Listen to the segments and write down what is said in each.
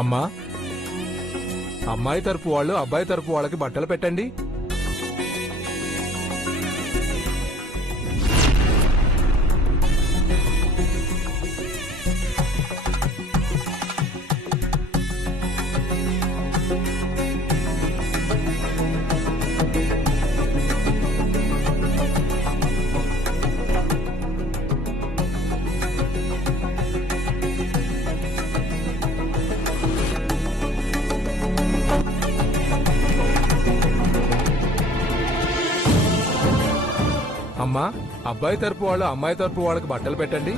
అమ్మా, అమ్మాయి తరపు వాళ్ళు అబ్బాయి తరపు వాళ్ళకి బట్టలు పెట్టండి. అమ్మా, అబ్బాయి తరపు వాళ్ళు అమ్మాయి తరపు వాళ్ళకి బట్టలు పెట్టండి.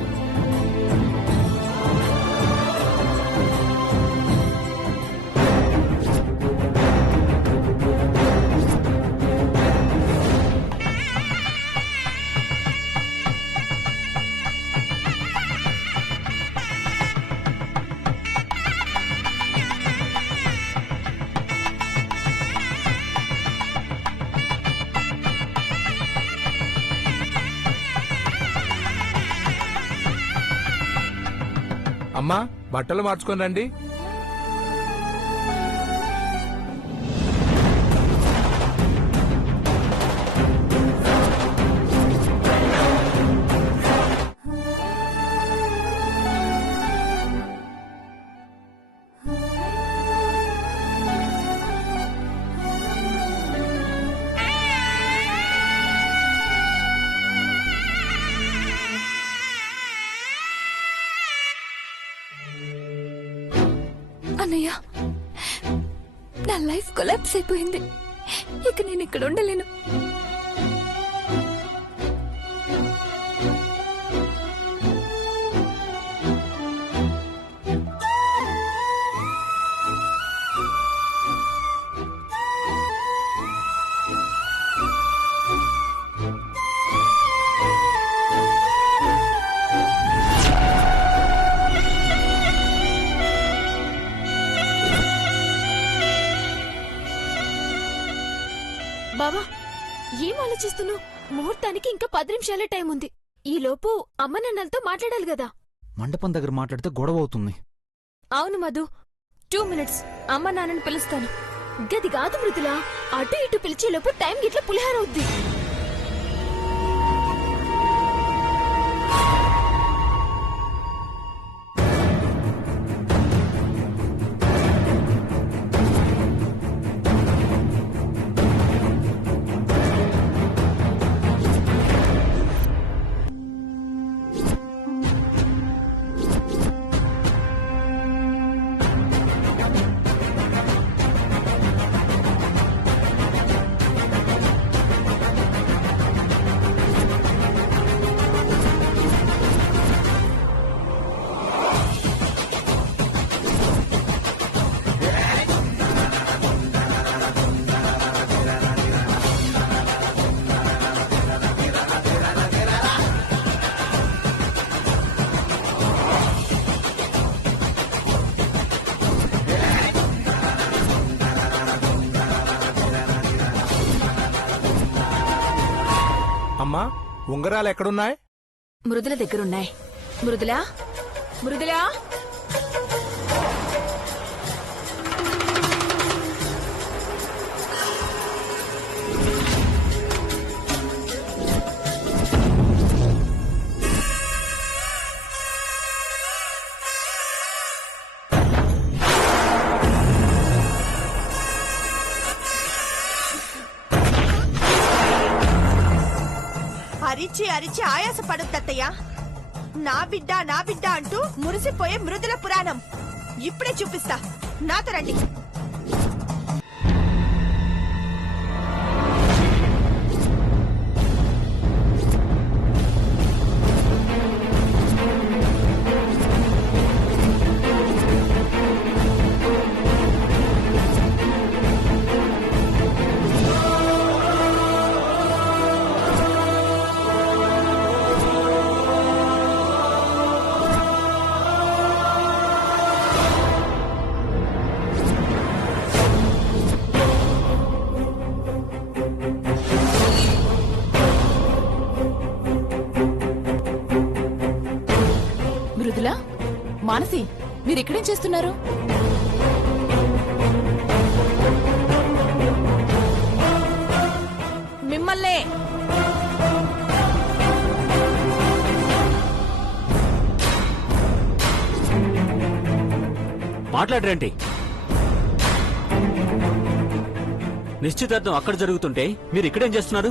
అమ్మా, బట్టలు మార్చుకొని రండి. అన్నయ్య, నా లైఫ్ కొలాప్స్ అయిపోయింది. ఇక నేను ఇక్కడ ఉండలేను. బావా, ఏం ఆలోచిస్తున్నావు? ముహూర్తానికి ఇంకా 10 నిమిషాలే టైం ఉంది. ఈలోపు అమ్మ నాన్నలతో మాట్లాడాలి కదా. మండపం దగ్గర మాట్లాడితే గొడవ అవుతుంది. అవును మధు, 2 మినిట్స్ అమ్మ నాన్నని పిలుస్తాను. గది కాదు మృదులా, అటు ఇటు పిలిచేలోపు టైం గిట్ల పులిహార అవుద్ది. అమ్మా, ఉంగరాలు ఎక్కడున్నాయి? మృదుల దగ్గరున్నాయి. మృదులా, మృదులా, అరిచి అరిచి ఆయాస పడుద్దయ్యా. నా బిడ్డ అంటూ మురిసిపోయే మృదుల పురాణం ఇప్పుడే చూపిస్తా. నాతో రండి. మానసి మీరు ఇక్కడేం చేస్తున్నారు? మిమ్మల్నే. మాట్లాడరేంటి? నిశ్చితార్థం అక్కడ జరుగుతుంటే మీరు ఇక్కడేం చేస్తున్నారు?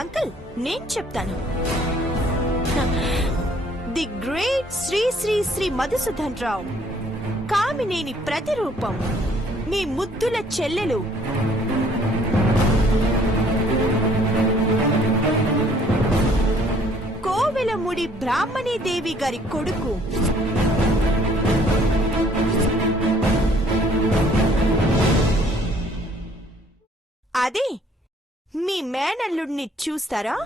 అంకుల్ నేను చెప్తాను. ది గ్రేట్ శ్రీ శ్రీ శ్రీ మధుసూదన్ రావు, కామినేని ప్రతిరూపం, మీ ముద్దుల చెల్లెలు కోవెలముడి బ్రాహ్మణీదేవి గారి కొడుకు అదే మీ మేనల్లుడిని చూస్తారా?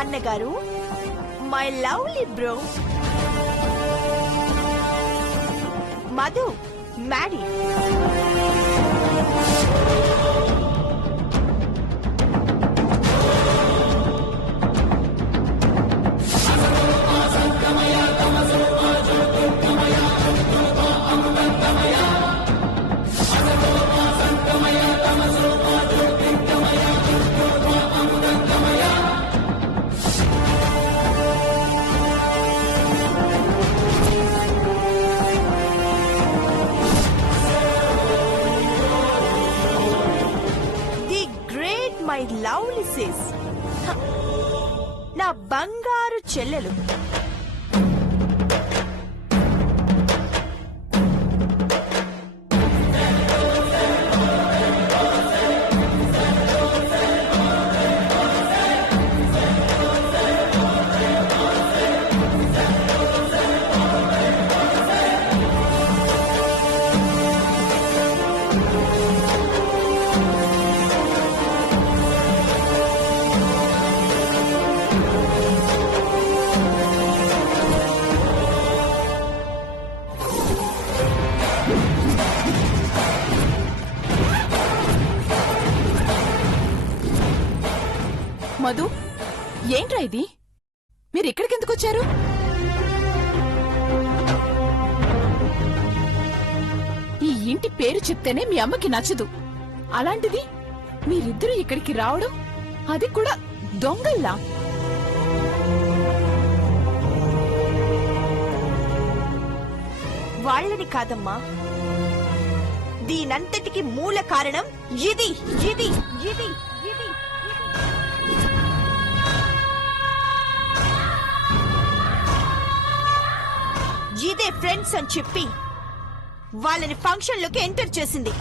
అన్నగారు, my lovely bro Madhu Maddy. My lovely sis, నా బంగారు చెల్లెలు. మధు, ఏంట్రా ఇది? మీరు ఇక్కడికి ఎందుకు వచ్చారు? ఈ ఇంటి పేరు చెప్తేనే మీ అమ్మకి నచ్చదు. అలాంటిది మీరిద్దరూ ఇక్కడికి రావడం, అది కూడా దొంగల్లా. వాళ్ళని కాదమ్మా, దీనంతటికి మూల కారణం ఇది ఇది ఇది ఇది ఇదే ఫ్రెండ్స్ అని చెప్పి వాళ్ళని ఫంక్షన్ లోకి ఎంటర్ చేసింది.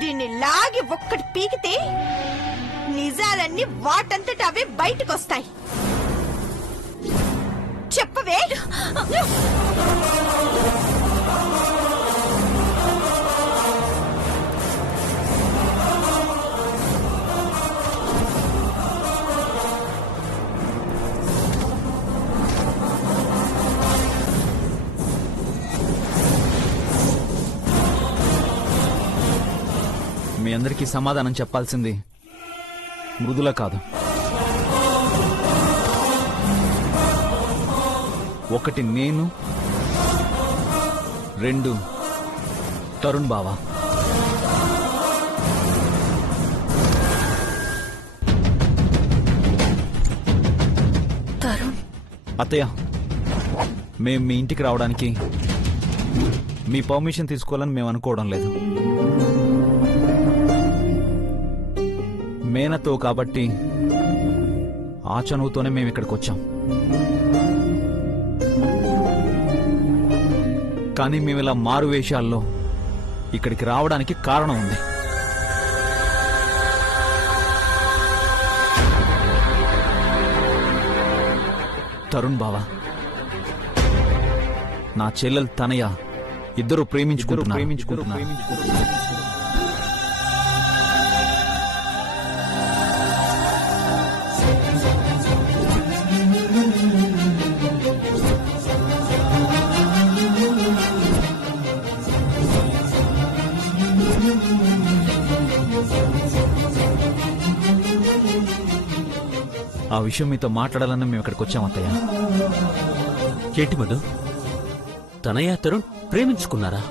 దీన్ని లాగి ఒక్కటి పీకితే నిజాలన్నీ వాటంతట అవే బయటకొస్తాయి. చెప్పవే. మీ అందరికీ సమాధానం చెప్పాల్సింది మృదుల కాదు. ఒకటి నేను, రెండు తరుణ్ బావా. తరుణ్, అత్తయ్య, మేం మీ ఇంటికి రావడానికి మీ పర్మిషన్ తీసుకోవాలని మేము అనుకోవడం లేదు. మేనతో కాబట్టి ఆ చనువుతోనే మేము ఇక్కడికి వచ్చాం. కానీ మేము ఇలా మారు వేషాల్లో ఇక్కడికి రావడానికి కారణం ఉంది. తరుణ్ బావా, నా చెల్లెలు తనయ ఇద్దరు ప్రేమించుకుంటున్నారు. ఆ విషయం మీతో మాట్లాడాలని మేము ఇక్కడికి వచ్చాం అత్తయ్య. ఏంటి మధు, తనయ్య తరుణ్ ప్రేమించుకున్నారా?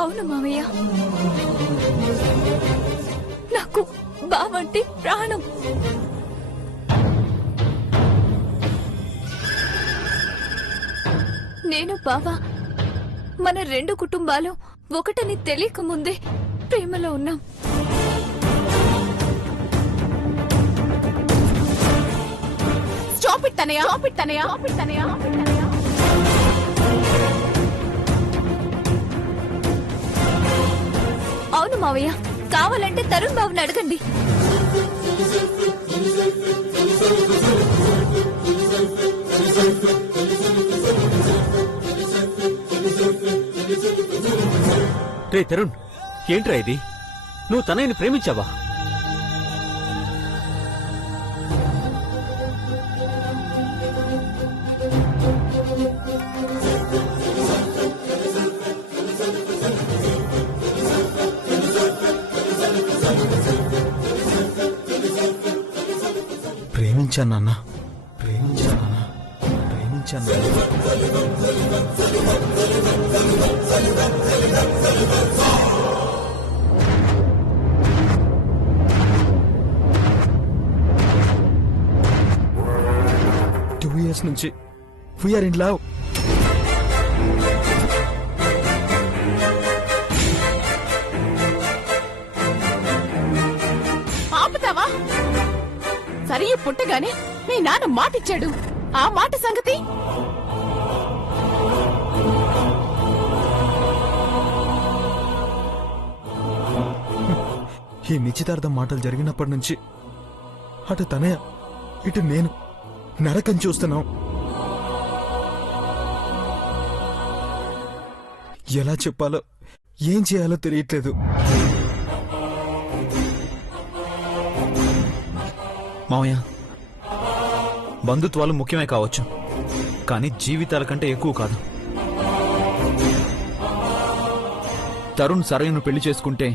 అవును మావయ్య, నాకు బావంటే ప్రాణం. నేను బావ మన రెండు కుటుంబాలు ఒకటని తెలియక ముందే ప్రేమలో ఉన్నాం. Stop it Tanaya, stop it Tanaya, stop it తనయ. అవును మావయ్య, కావాలంటే తరుణ్ బాబుని అడగండి. రే తరుణ్, ఏంట్రా ఇది? నువ్వు తనయ్యని ప్రేమించావా? ప్రేమించాను నాన్న, ప్రేమించాను నాన్న, ప్రేమించాను నాన్న. నుంచి వీఆర్ ఇన్ లవ్. ఆపుతావా? సరే పుట్టగానే మీ నాన్న మాటిచ్చాడు. ఆ మాట సంగతి ఈ నిశ్చితార్థం మాటలు జరిగినప్పటి నుంచి అటు తనయ ఇటు నేను నరకం చూస్తున్నాం. ఎలా చెప్పాలో ఏం చేయాలో తెలియట్లేదు. మావయ్య, బంధుత్వాలు ముఖ్యమే కావచ్చు, కానీ జీవితాల కంటే ఎక్కువ కాదు. తరుణ్ సరైన పెళ్లి చేసుకుంటే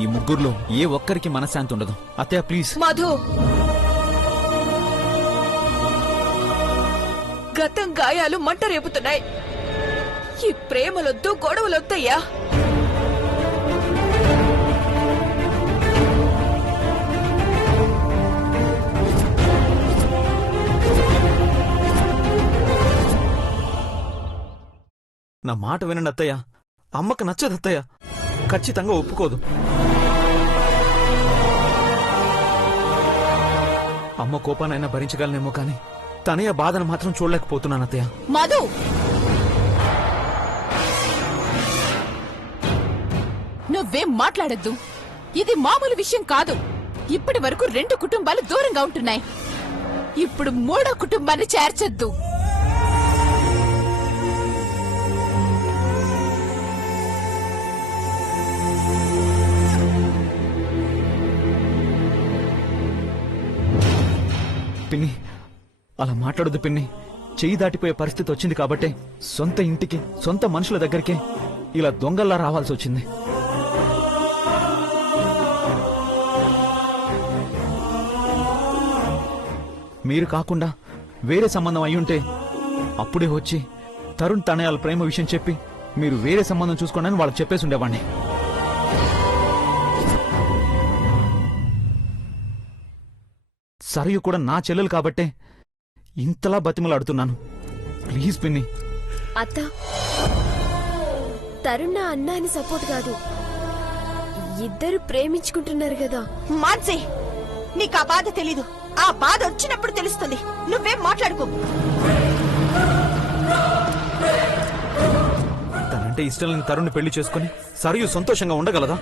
ఈ ముగ్గురులో ఏ ఒక్కరికి మనశ్శాంతి ఉండదు. అత్తయ్య ప్లీజ్. మధు, గతం గాయాలు మంట రేపుతున్నాయి. ఈ ప్రేమలొద్దు, గొడవలొద్దయ్యా. నా మాట వినండి అత్తయ్య. అమ్మకు నచ్చదు అత్తయ్య, ఖచ్చితంగా ఒప్పుకోదు. అమ్మ కోపానైనా భరించగలనేమో కానీ తనయ్య బాధను మాత్రం చూడలేకపోతున్నాను అత్తయ్య. మధు, నువ్వేం మాట్లాడద్దు. ఇది మామూలు విషయం కాదు. ఇప్పటి వరకు 2 కుటుంబాలు దూరంగా ఉంటున్నాయి. ఇప్పుడు 3వ కుటుంబాన్ని చేర్చొద్దు. పిన్ని, అలా మాట్లాడొద్దు పిన్ని. చెయ్యి దాటిపోయే పరిస్థితి వచ్చింది కాబట్టే సొంత ఇంటికి, సొంత మనుషుల దగ్గరికే ఇలా దొంగల్లా రావాల్సి వచ్చింది. మీరు కాకుండా వేరే సంబంధం అయ్యుంటే అప్పుడే వచ్చి తరుణ్ తనయాల ప్రేమ విషయం చెప్పి మీరు వేరే సంబంధం చూసుకోండి అని వాళ్ళకి చెప్పేసి ఉండేవాడిని. సరియు కూడా నా చెల్లెలు కాబట్టే ఇంతలా బతిమలాడుతున్నాను. ప్లీజ్ పిన్ని. అత్త, తరుణ్ నా అన్న అని సపోర్ట్ కాదు. ఇద్దరు ప్రేమించుకుంటున్నారు కదా. మాన్సే, నీకు ఆ బాధ తెలీదు. ఆ బాధ వచ్చినప్పుడు తెలుస్తుంది. నువ్వేం మాట్లాడుకో. తనంటే ఇష్టం లేని తరుణ్ని పెళ్లి చేసుకుని సరియు సంతోషంగా ఉండగలదా?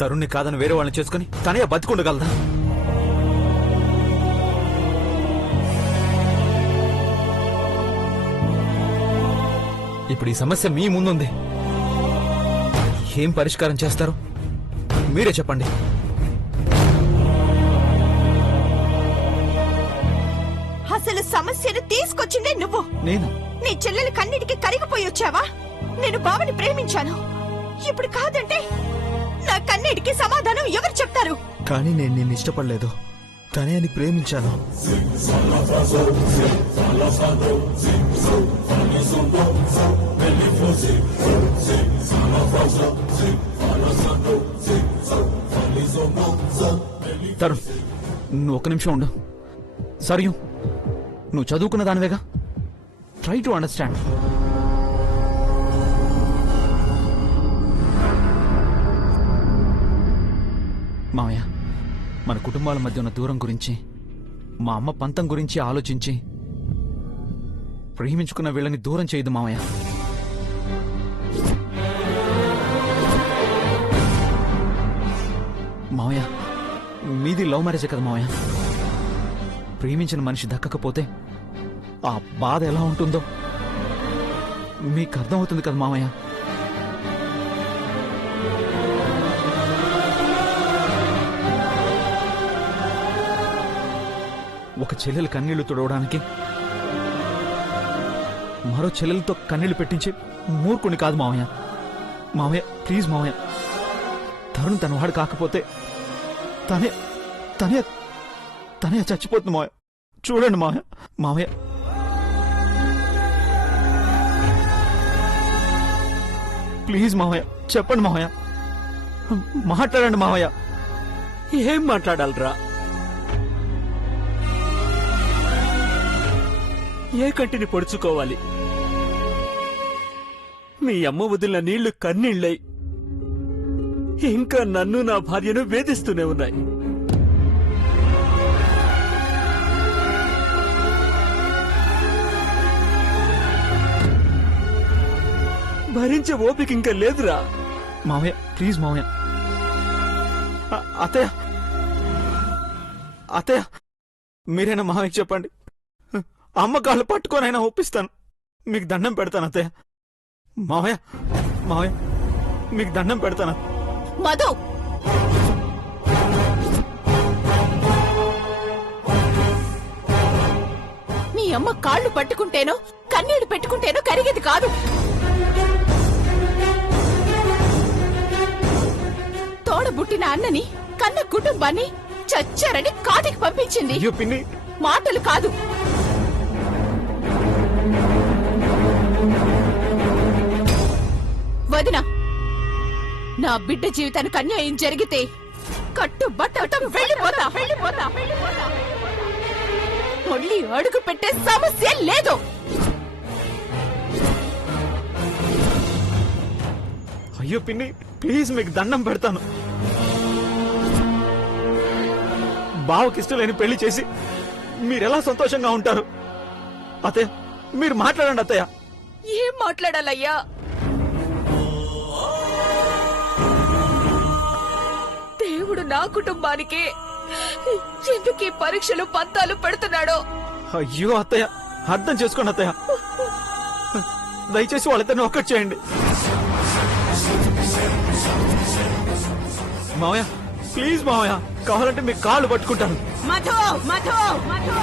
తరుణ్ని కాదని వేరే వాళ్ళని చేసుకుని తనయ్య బతికుండగలదా? ఇప్పుడు ఈ సమస్య మీ ముందుంది. ఏం పరిష్కారం చేస్తారో మీరే చెప్పండి. అసలు సమస్యను తీసుకొచ్చిందే నువ్వు. నేను నీ నీ చెల్లెలి కన్నిటికి కరిగిపోయి వచ్చావా? నేను బావని ప్రేమించాను, ఇప్పుడు కాదంటే నా కన్నిటికి సమాధానం ఎవరు చెప్తారు? కానీ నేను నిన్ను ఇష్టపడలేదు, తనే అని ప్రేమించాను. తరుణ్, నువ్వు ఒక్క నిమిషం ఉండు. సరియు, నువ్వు చదువుకున్న దానివేగా, ట్రై టు అండర్స్టాండ్. మావయ్య, మన కుటుంబాల మధ్య ఉన్న దూరం గురించి, మా అమ్మ పంతం గురించి ఆలోచించి ప్రేమించుకున్న వీళ్ళని దూరం చేయదు మావయ్య. మావయ్య, మీది లవ్ మ్యారేజే కదా మావయ్య. ప్రేమించిన మనిషి దక్కకపోతే ఆ బాధ ఎలా ఉంటుందో మీకు అర్థమవుతుంది కదా మావయ్య. ఒక చెల్లెలు కన్నీళ్లు తుడవడానికి మరో చెల్లెలతో కన్నీళ్లు పెట్టించి మూర్ఖుని కాదు మావయ్య. మావయ్య ప్లీజ్ మావయ్య, తరుణ్ తన వాడు కాకపోతే తనే తనే తనే చచ్చిపోతుంది మావయ్య. చూడండి మావయ్య. మావయ్య ప్లీజ్ మావయ్య, చెప్పండి మావయ్య, మాట్లాడండి మావయ్య. ఏం మాట్లాడాలరా? ఏ కంటిని పొడుచుకోవాలి? మీ అమ్మ వదిలిన నీళ్లు కన్నీళ్ళై ఇంకా నన్ను నా భార్యను వేధిస్తూనే ఉన్నాయి. భరించే ఓపిక ఇంకా లేదురా. మావయ్య ప్లీజ్ మావయ్య. అత్తయ్య అత్తయ్య, మీరైనా మావయ్య చెప్పండి. అమ్మ కాళ్ళు పట్టుకోనైనా ఒప్పిస్తాను. మీకు దండం పెడతాను అత్తయ్య. మావయ్య మావయ్య, మీకు దండం పెడతాను. మధు, మీ అమ్మ కాళ్ళు పట్టుకుంటేనో కన్నీళ్లు పెట్టుకుంటేనో కరిగేది కాదు. తోడబుట్టిన అన్నని, కన్న కుటుంబాన్ని చచ్చారని కాటికి పంపించింది. అయ్యో పిన్ని, మాటలు కాదు. వదిన, నా బిడ్డ జీవితానికి అన్యాయం జరిగితే కట్టుబట్ట వెళ్ళిపోతా. మళ్ళీ అడుగు పెట్టే సమస్య లేదు. అయ్యో పిన్ని ప్లీజ్, మీకు దండం పెడతాను. బావకిష్టం లేని పెళ్లి చేసి మీరెలా సంతోషంగా ఉంటారు? అత్తయ్య మీరు మాట్లాడండి అత్తయ్య. ఏం మాట్లాడాలయ్యా? దేవుడు నా కుటుంబానికి ఎందుకు ఈ పరీక్షలు పంతాలు పెడుతున్నాడో. అయ్యో అత్తయ్య, అర్థం చేసుకోండి అత్తయ్య. దయచేసి వాళ్ళిద్దరిని ఒక్కటి చేయండి. మావయ్య ప్లీజ్ మావయ్య, కావాలంటే మీ కాళ్ళు పట్టుకుంటాను. మధు మధు మధు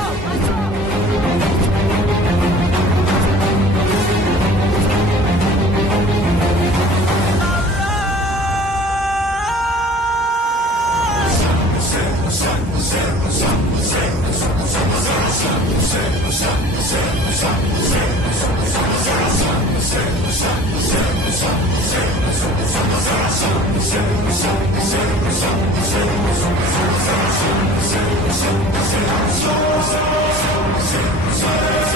Sorry.